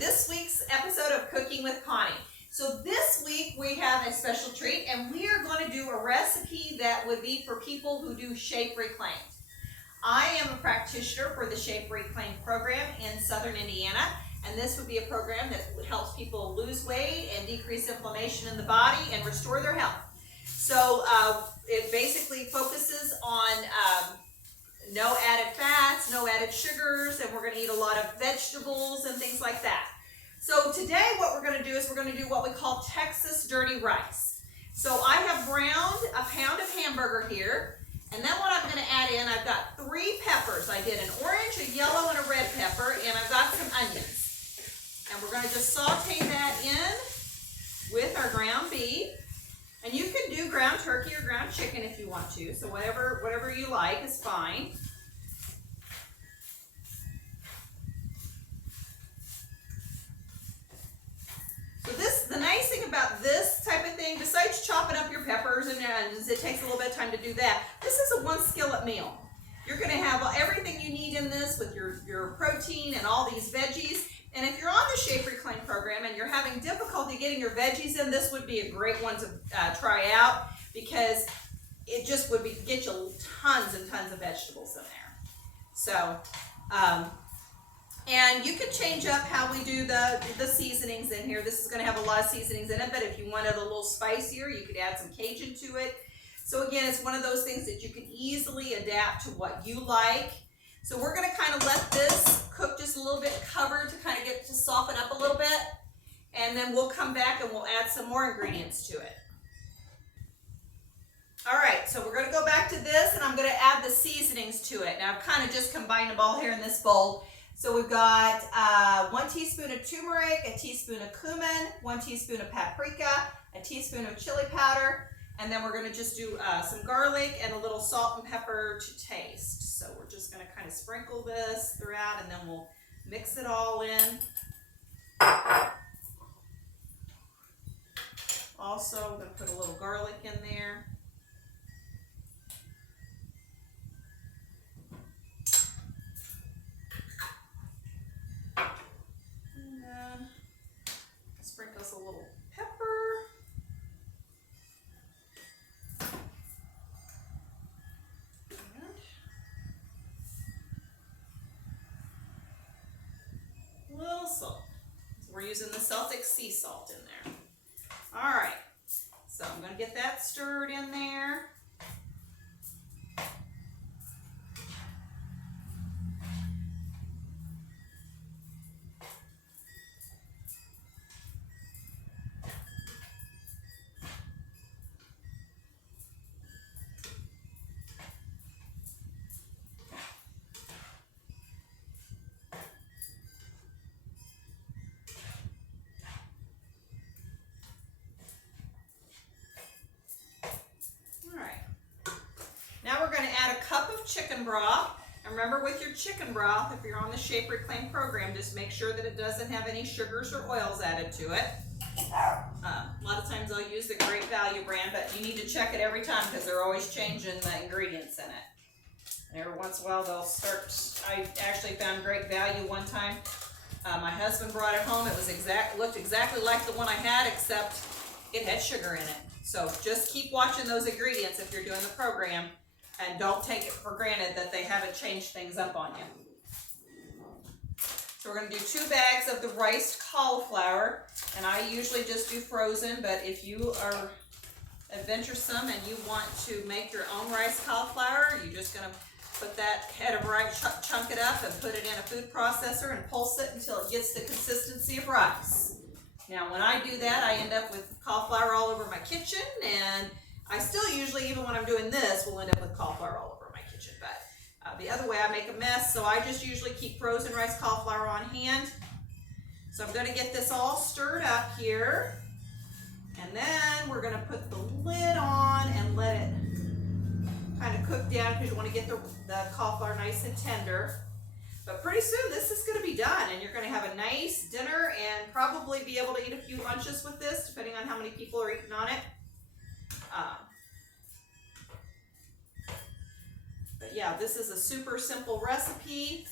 this week's episode of Cooking with Connie. So this week we have a special treat, and we are going to do a recipe that would be for people who do shape reclaim. I am a practitioner for the Shape Reclaim program in Southern Indiana, and this would be a program that helps people lose weight and decrease inflammation in the body and restore their health. So it basically focuses on no added fats, no added sugars, and we're going to eat a lot of vegetables and things like that. So today what we're going to do is we're going to do what we call Texas dirty rice. So I have browned a pound of hamburger here, and then what I'm going to add in, I've got 3 peppers. I did an orange, a yellow, and a red pepper, and I've got some onions. And we're going to just saute that in with our ground beef. And you can do ground turkey or ground chicken if you want to, so whatever you like is fine. So the nice thing about this type of thing, besides chopping up your peppers and onions, it takes a little bit of time to do that. This is a 1 skillet meal. You're going to have everything you need in this with your protein and all these veggies. And if you're on the Shape Reclaim program and you're having difficulty getting your veggies in, this would be a great one to try out, because it just would get you tons and tons of vegetables in there. So, and you can change up how we do the seasonings in here. This is going to have a lot of seasonings in it, but if you wanted a little spicier, you could add some Cajun to it. So again, it's one of those things that you can easily adapt to what you like. So we're going to kind of let this cook just a little bit covered to kind of get to soften up a little bit. And then we'll come back and we'll add some more ingredients to it. All right, so we're going to go back to this, and I'm going to add the seasonings to it. Now I've kind of just combined them all here in this bowl. So we've got 1 teaspoon of turmeric, a teaspoon of cumin, 1 teaspoon of paprika, a teaspoon of chili powder, and then we're going to just do some garlic and a little salt and pepper to taste. So we're just going to kind of sprinkle this throughout, and then we'll mix it all in. Also, we're going to put a little garlic in there. And then sprinkle us a little pepper. Little salt. So we're using the Celtic sea salt in there. All right, so I'm going to get that stirred in there. Now we're going to add a cup of chicken broth. And remember, with your chicken broth, if you're on the Shape Reclaim program, just make sure that it doesn't have any sugars or oils added to it. A lot of times I'll use the Great Value brand, but you need to check it every time because they're always changing the ingredients in it. And every once in a while they'll start. I actually found Great Value one time. My husband brought it home. It was looked exactly like the one I had, except it had sugar in it. So just keep watching those ingredients if you're doing the program. And don't take it for granted that they haven't changed things up on you. So we're going to do 2 bags of the riced cauliflower. And I usually just do frozen, but if you are adventuresome and you want to make your own riced cauliflower, you're just going to put that head of rice, chunk it up and put it in a food processor and pulse it until it gets the consistency of rice. Now when I do that, I end up with cauliflower all over my kitchen, and I still usually, even when I'm doing this, will end up with cauliflower all over my kitchen. But the other way, I make a mess, so I just usually keep frozen riced cauliflower on hand. So I'm going to get this all stirred up here. And then we're going to put the lid on and let it kind of cook down, because you want to get the cauliflower nice and tender. But pretty soon this is going to be done, and you're going to have a nice dinner and probably be able to eat a few lunches with this, depending on how many people are eating on it. But yeah, this is a super simple recipe.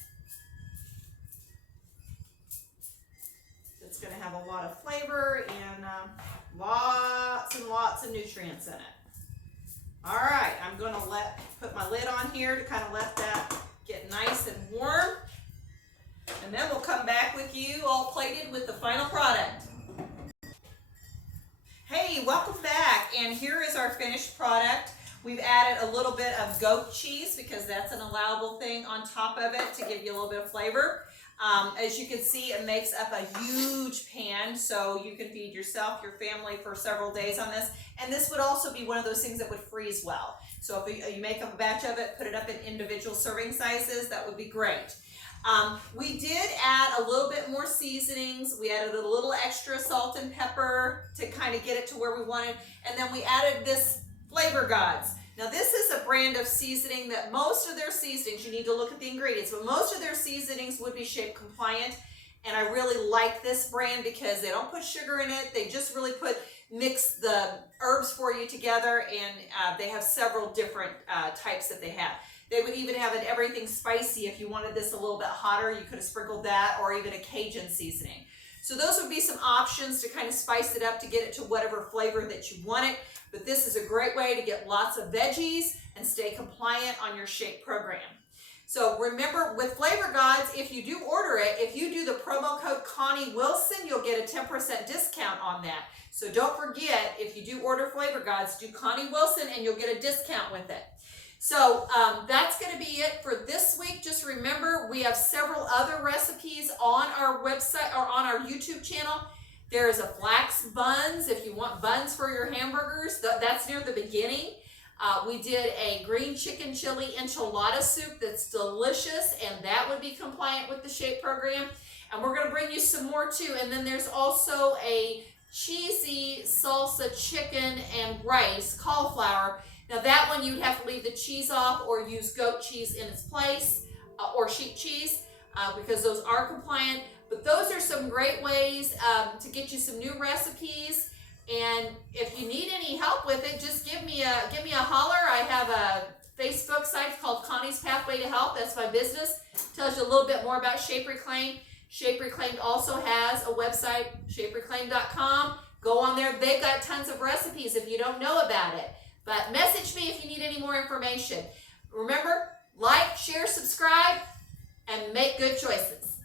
It's going to have a lot of flavor and lots and lots of nutrients in it. All right, I'm going to put my lid on here to kind of let that get nice and warm. And then we'll come back with you all plated with the final product. Hey, welcome back. And here is our finished product. We've added a little bit of goat cheese because that's an allowable thing on top of it to give you a little bit of flavor. As you can see, it makes up a huge pan, so you can feed yourself, your family for several days on this. And this would also be one of those things that would freeze well. So if you make up a batch of it, put it up in individual serving sizes, that would be great. We did add a little bit more seasonings. We added a little extra salt and pepper to kind of get it to where we wanted. And then we added this Flavor Gods. Now this is a brand of seasoning that most of their seasonings, you need to look at the ingredients, but most of their seasonings would be shape compliant. And I really like this brand because they don't put sugar in it. They just really mix the herbs for you together, and they have several different types that they have. They would even have an everything spicy. If you wanted this a little bit hotter, you could have sprinkled that, or even a Cajun seasoning. So those would be some options to kind of spice it up to get it to whatever flavor that you want it. But this is a great way to get lots of veggies and stay compliant on your shake program. So remember, with Flavor Gods, if you do order it, if you do the promo code Connie Wilson, you'll get a 10% discount on that. So don't forget, if you do order Flavor Gods, do Connie Wilson and you'll get a discount with it. So that's going to be it for this week. Just remember, we have several other recipes on our website or on our YouTube channel. There's a flax buns, if you want buns for your hamburgers. That's near the beginning. We did a green chicken chili enchilada soup that's delicious, and that would be compliant with the shape program. And we're going to bring you some more too. And then there's also a cheesy salsa chicken and rice cauliflower. Now that one you'd have to leave the cheese off or use goat cheese in its place, or sheep cheese, because those are compliant. But those are some great ways to get you some new recipes. And if you need any help with it, just give me a holler. I have a Facebook site called Connie's Pathway to Health. That's my business. Tells you a little bit more about Shape Reclaim. Shape Reclaimed also has a website, shapereclaim.com. Go on there. They've got tons of recipes if you don't know about it. But message me if you need any more information. Remember, like, share, subscribe, and make good choices.